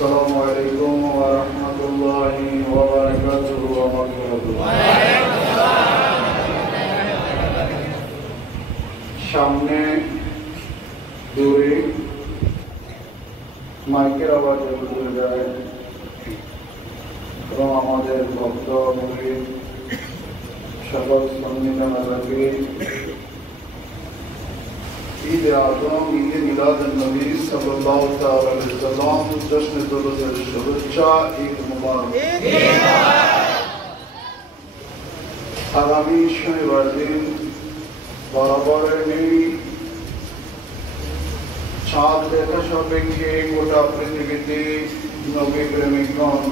السلام عليكم ورحمة الله وبركاته ومغفرته সামনে দূরে মাইকের আওয়াজে বুঝে যায় এবং আমাদের ভক্ত মুরিদ সকল সম্মিলনকে ঈদ আজম ঈদ মিলাদুন্নবী সাল্লাল্লাহু তাআলা আলাইহি ওয়াসাল্লাম জশ্ন জুলুসের শুভেচ্ছা ঈদ মুবারক। আগামী শনিবার দিন বরাবরের নেই চাঁদ দেখা সাপেক্ষে গোটা পৃথিবীতে নবী প্রেমিকগণ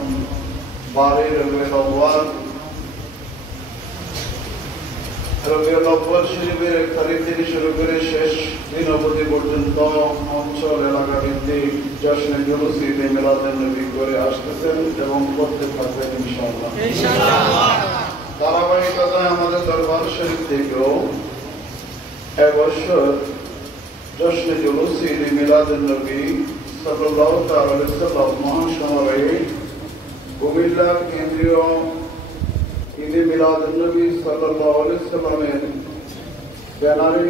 12 রবিউল আউয়াল শরীফের 1 তারিখ থেকে শুরু করে শেষ দিন অবধি পর্যন্ত অঞ্চল এলাকা ভিত্তিক জশ্নে জুলুস ঈদে মিলাদুন্নবী করে আসতেছেন এবং করতে থাকবেন ইনশাআল্লাহ। ধারাবাহিকতায় আমাদের দরবার শরীফ থেকেও এবছর জশ্নে জুলুস ঈদে মিলাদুন্নবী সাল্লাল্লাহু তাআলা আলাইহি ওয়াসাল্লাম মহাসমারোহে কুমিল্লা কেন্দ্রীয় ঈদে মিলাদুন্নবী সাল্লাল্লাহু আলাইহি ওয়াসাল্লামের ব্যানারে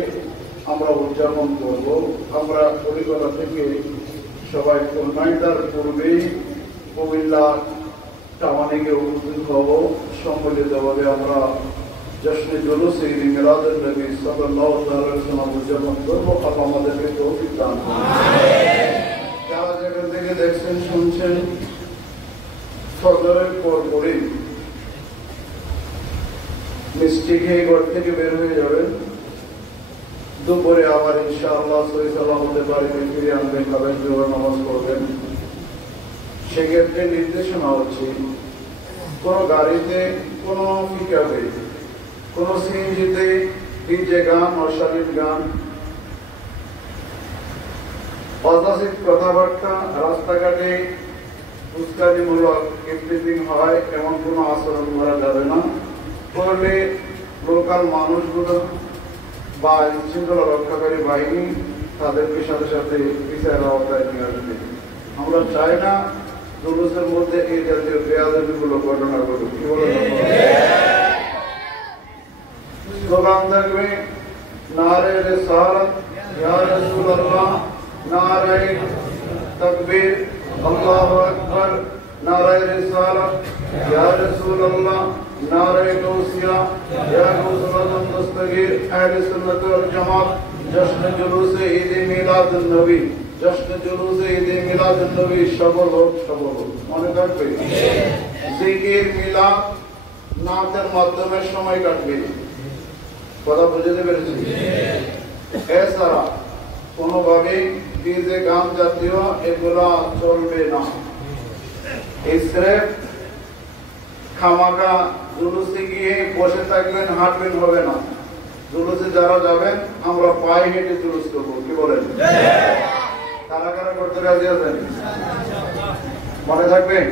আমরা উদযাপন করব। আমরা কলিকাতা থেকে সবাই খুলনাইদার পূর্বেই কুমিল্লা টাওয়ানিকে উপস্থিত হব। সম্মিলিতভাবে আমরা জশ্নে জুলুস ঈদে মিলাদুন্নবী সাল্লাল্লাহু আলাইহি ওয়াসাল্লাম উদযাপন করব। আল্লাহ আমাদেরকে তৌফিক দান করুন। যারা যেখান থেকে দেখছেন শুনছেন ফজরের পরপরই মিষ্টি খেয়ে ঘর থেকে বের হয়ে যাবেন। দুপুরে আবার ইনশাআল্লাহ সহি সালামতে বাড়িতে ফিরে আনবেন, খাবেন, জোহর নামাজ পড়বেন। সেক্ষেত্রে নির্দেশনা হচ্ছে কোনো গাড়িতে, কোনো পিকআপে, কোনো সিএনজিতে ডিজে গান, অশ্লীল গান, অযাচিত কথাবার্তা, রাস্তাঘাটে উস্কানিমূলক কিডন্যাপিং হয় এমন কোনো আচরণ করা যাবে না। করলে লোকাল মানুষগুলো বা শৃঙ্খলা রক্ষাকারী বাহিনী তাদেরকে সাথে সাথে বিচারের আওতায় নিয়ে আসবে। আমরা চাই না জুলুসের মধ্যে এই জাতীয় বেয়াদবিগুলো ঘটনা ঘটুক। কি বলে স্লোগান থাকবে নারে রিসালাত ইয়া রাসূলুল্লাহ, নারে তাকবীর, আল্লাহু আকবার, নারে রিসালাত ইয়া রাসূলুল্লাহ, নারে গাউসিয়া ইয়া গাউসুল আজম দস্তগীর আহলে সুন্নাত ওয়াল জামাত। জশ্নে জুলুস ঈদে মিলাদুন্নবী, জশ্নে জুলুস ঈদে মিলাদুন্নবী সফল হোক, সফল হোক। মনে থাকবে জিকির, মিলাদ, নাতের মাধ্যমে সময় কাটবে। কথা বুঝতে পেরেছি? এছাড়া কোনোভাবেই ডিজে গান জাতীয় এগুলা চলবে না। ইসরাফ খামাকা জুলুসে গিয়ে বসে থাকবেন, হাঁটবেন হবে না। জুলুসে যারা যাবেন আমরা পায়ে হেঁটে জুলুস করবো। কি বলেন? কারা কারা করতে রাজি আছেন? মনে থাকবেন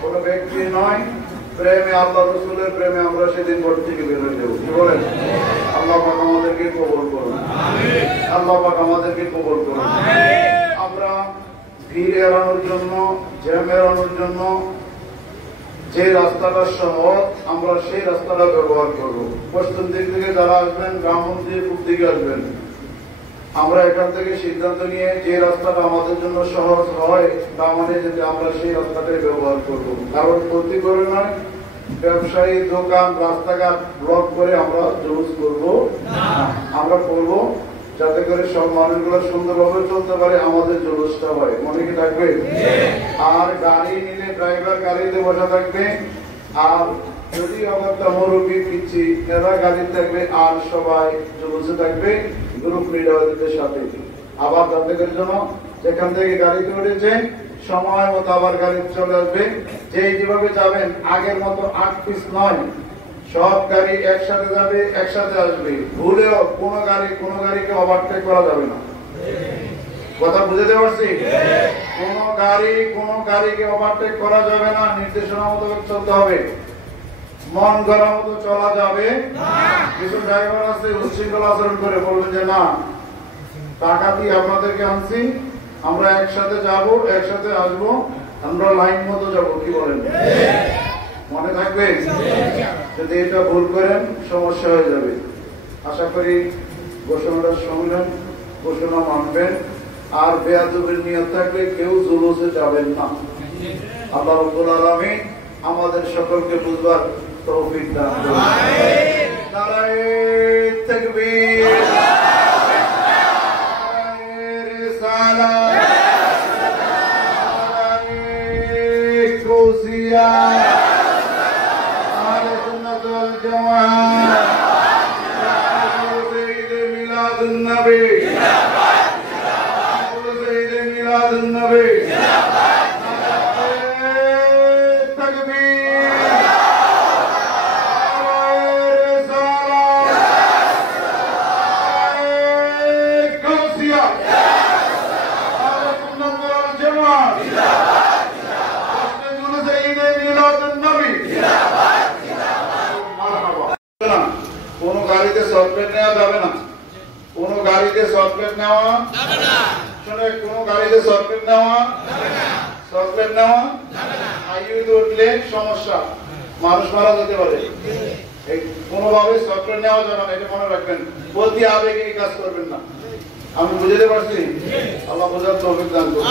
কোন ব্যক্তি নয়, প্রেমে আল্লাহ রসুলের প্রেমে আমরা সেদিন ঘর থেকে বের হয়ে যাবো। কি বলেন? আল্লাহ পাক আমাদেরকে কবুল করুন, আল্লাহ পাক আমাদেরকে কবুল করুন। আমরা ভিড় এড়ানোর জন্য, জ্যাম এড়ানোর জন্য যে রাস্তাটা সহজ আমরা সেই রাস্তাটা ব্যবহার করব। পশ্চিম দিক থেকে যারা আসবেন, গ্রাম দিয়ে পূর্ব দিকে আসবেন, আমরা এখান থেকে সিদ্ধান্ত নিয়ে যে রাস্তাটা আমাদের জন্য সহজ হয় তা মানে যদি আমরা সেই রাস্তাটাই ব্যবহার করব। কারণ ক্ষতি করে নয়, ব্যবসায়ী, দোকান, রাস্তাঘাট ব্লক করে আমরা জুলুস করব না। আমরা করব যাতে করে সব মানুষগুলো সুন্দরভাবে চলতে পারে, আমাদের জুলুসটা হয়। মনে কি থাকবে? আর গাড়ি নিলে ড্রাইভার গাড়িতে বসা থাকবে, আর যদি আবার মুরব্বী পিচ্ছি এরা গাড়ি থাকবে, আর সবাই জুলুসে থাকবে গ্রুপ লিডারদের সাথে। আবার যাতে করে জন্য যেখান থেকে গাড়িতে উঠেছে সময় মতো আবার গাড়ি চলে আসবে। যেভাবে যাবেন আগের মতো 8 পিস নয়, সব গাড়ি একসাথে যাবে, একসাথে আসবে। ভুলেও কোনো গাড়িকে ওভারটেক করা যাবে না। কথা বুঝতে পারছি? কোনো গাড়িকে ওভারটেক করা যাবে না, নির্দেশনা মতো চলতে হবে। মন গড়া মতো চলা যাবে না। কিছু ড্রাইভার আছে উচ্ছৃঙ্খল আচরণ করে বলবেন যে না টাকা দিয়ে আপনাদেরকে আনছি, আমরা একসাথে যাব, একসাথে আসবো, আমরা লাইন মতো যাব, কি বলেন? মনে থাকবে? যদি এটা ভুল করেন সমস্যা হয়ে যাবে। আশা করি ঘোষণাটা শুনলেন, ঘোষণা মানবেন, আর বেয়াদবির নিয়ত থাকলে কেউ জুলুসে যাবেন না। আল্লাহ রাব্বুল আলামিন আমাদের সকলকে বুঝবার তৌফিক দান করুন। নারায়ে তাকবীর, নারায়ে রিসালাত, নারায়ে গাউসিয়া, আহলে সুন্নাত ওয়াল জামাআহ, সাইয়্যিদে মিলাদুন নবী, সাইয়্যিদে মিলাদুন নবী। কোন গাড়িতে সফটওয়্যার নেওয়া যাবে না, কোন গাড়িতে সফটওয়্যার নেওয়া যাবে না। শুনে, কোন গাড়িতে সফটওয়্যার নেওয়া যাবে না, সফটওয়্যার নেওয়া যাবে না। হাইওয়েতে উঠলে সমস্যা, মানুষ মারা যেতে পারে। এই কোনোভাবে সফটওয়্যার নেওয়া যাবে না, এটা মনে রাখবেন। প্রতি আবেগে এই কাজ করবেন না। আমি বুঝাতে পারছি? আল্লাহ বোঝার তৌফিক দান করুন।